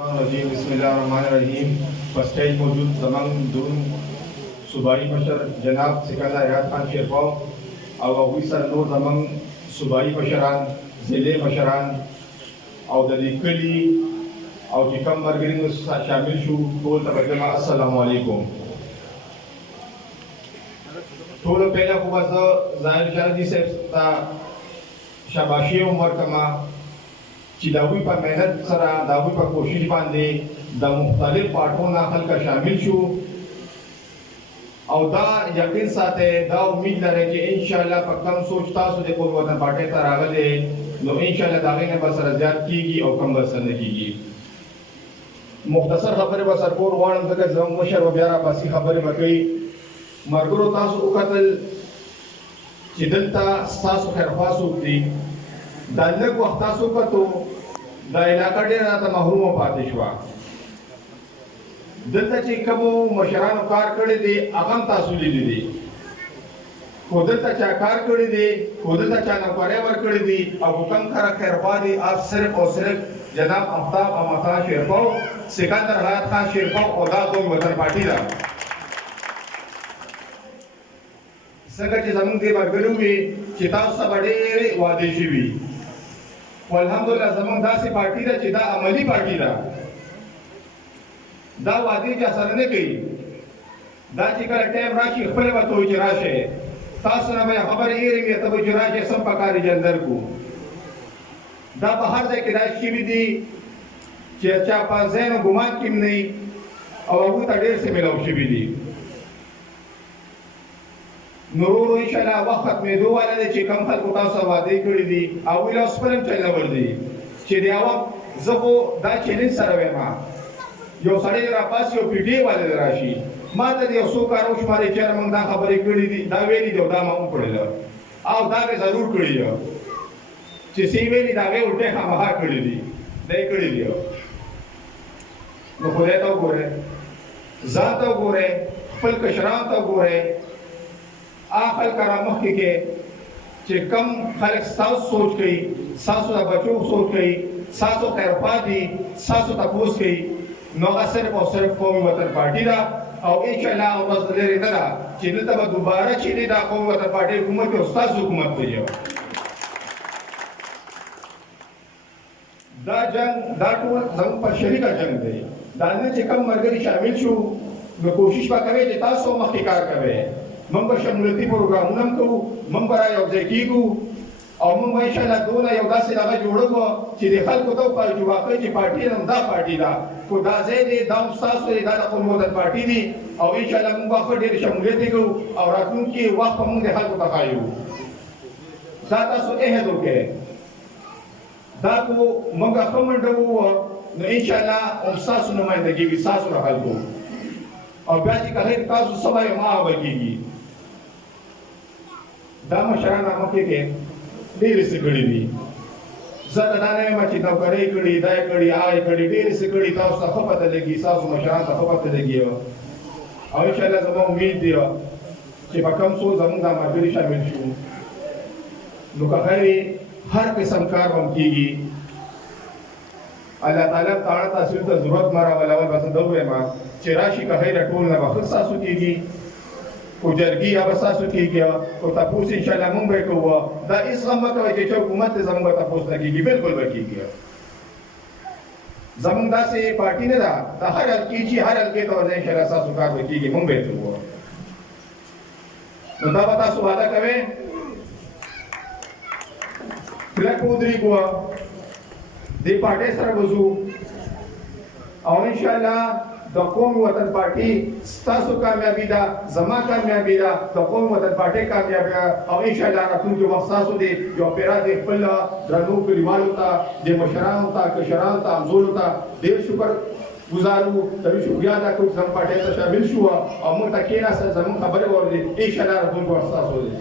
बिस्मिल्लाहिर्रहमानिर्रहीम। स्टेज मौजूद जमंग दून सूबाई मशर जनाब सिकंदर हयात खान शेरपाव और अबू सर नूर जमंग सूबाई मशरान जिले मशरान और दलीकली और जिकम मरगरिन शामिल शू टोल तबजमा अस्सलामु अलैकुम। टोल पहला को बस जाहिर शादी से शाबाशी उम्र कमा چې داوی په مهنت سره داوی په کوشش باندې د مختلف پارټونو خلک شامل شو او دا یقین ساته دا امید لري چې ان شاء الله په کم سوچ تاسو د قوم وطن پارټي ته راغلي نو ان شاء الله دا غینه به سره زیات کیږي او کم به سره نه کیږي. مختصر خبره به سر کور وړم ځکه زموږ مشر و بیا را پاسي خبره وکړي. مرګرو تاسو وکتل چې دلته تاسو خیرخواس وکړي دا لږ وخت تاسو کتو دا علاقه ډېره راته محرومه پاتې شوه. دلته چې کومو مشرانو کار کړی دی هغه هم تاسو لیدلی دی، خو دلته چا کار کړی دی، خو دلته چا نوکرۍ ورکړې دي او کوم کار خیرخوا دي آپ صرف او صرف جناب آفتاب احمد خان شیرپاو، سکندر حیات خان شیرپاو او دا قوم وطن پارټي ده. څنګه چې زموږ دې ملګري وي چې تاسو ته به ډېرې وعدې شوي، خو الحمدلله زموږ داسې پارټي ده چې دا عملي پارټي ده. دا وعدې چا سره نه کوي، دا چې کله ټایم راشي خپله به ته وایي چې راشئ، تاسو نه به یې خبرې هېرې وي ته به چې راشئ سم پکار یې جندر کو. دا په هر ځای کې دا شوي دي چې چا په ذهن و ګمان کې هم نه او هغوی ته ډېر څه میلاو شوي دي. نورو انشاءالله وخت ختمېدو والا دی چې کوم خلکو تاسو وعدې کړي دي هغوی له اوس خپل هم چل نه ورځي چې د یوه زه خو دا چیلنج سره وایم یو سړی راپاسي یو پی ټي اې والا دی راشي ما ته د یو څو کار وشماري چې موږ دا خبرې کړي دي دا ویلي دي او دا ما هم کړې ده او دا مې ضرور کړي ده چې څه ویلي د هغې الټې خامخا کړي دي دا یې کړي دي. نو خدای ته وګورئ، ځان ته وګورئ، خپل کشران ته وګورئ، خلک را مخکې کې چې کم خلک ستاسو سوچ کوي، ستاسو د بچو سوچ کوي، ستاسو خیرخوا دي، ستاسو تپوس کوي، نو هغه صرف او صرف قومي وطن پارټي ده او انشاءالله ورځ لرې نه ده چې دلته به دوباره چې دی دا قومي وطن پارټي حکومت او ستاسو حکومت به وي. دا جنګ دا ټول زموږ په شریکه جنګ دی. دا نه چې کم ملګري شامل شو نو کوشش به کوئ چې تاسو مخکې کار کوئ. موږ به شمولتي پروګرامونه هم کوو، موږ به را یوځای کېږو او موږ به انشاءالله دونه یو داسې دغه جوړوو چې د خلکو ته وښایو چې واقعي چې پارټي هم دا پارټي ده، خو دا ځای دی دا هم ستاسو دی، دا د قومي وطن پارټي دي او انشاءالله موږ به ښه ډېر شمولیت یې کوو او راتلونکي وخت به موږ د خلکو ته ښایو. دا تاسو عهد وکړئ، دا کو موږ ښه منډه ووهو نو انشاءالله هم ستاسو نمایندګي وي ستاسو د خلکو او بیا چې کله تاسو څه وایئ هماغه به کېږي. دا مشران مخکې کې ډېرې څه کړي دي، زه ته دا نه یم چې نوکرۍ کړي دا یې کړي هغه یې کړي، ډېرې څه کړي تاسو ته ښه پته لګي، ستاسو مشرانو ته ښه پته لګي او انشاءالله زما امید دی چې په کوم څو زموږ دا ملګري شامل شو نو که خیر هر قسم کار به هم کېږي. الله تعالی تاړه تاسو ته ضرورت مه راولول، بس دا ووایم چې راشي که خیر ټول نه به ښه ستاسو کېږي، خو جرګي به ستاسو کېږي خو تپوس انشاءالله موږ به یې کوو. دا هېڅ غم مه کوئ چې حکومت دی زموږ به تپوس نه کېږي، بلکل به کېږي. زموږ داسې پارټي نه ده، دا هر حلقې چې هر حلقې ته ورځئ انشاءالله ستاسو کار به کېږي، موږ به یې کوو. نو دا به تاسو وعده کوئ کلک ودرېږو، دې پارټۍ سره به ځو او انشاءالله د قومي وطن پارټي ستاسو کامیابي ده، زما کامیابي ده، د قومي وطن پارټۍ کامیابي ده او انشاءالله راتلونکي وخت ستاسو دی. یو پیرا د خپل درنو کلیوالو ته، د مشرانو ته، کشرانو ته، همزولو ته ډېر شکر گزار وو، تبې شکریا ادا کوو چې زموږ پارټۍ ته شامل شو او موږ ته کېناستل، زموږ خبرې واورېدې، انشاءالله راتلونکي وخت ستاسو دی.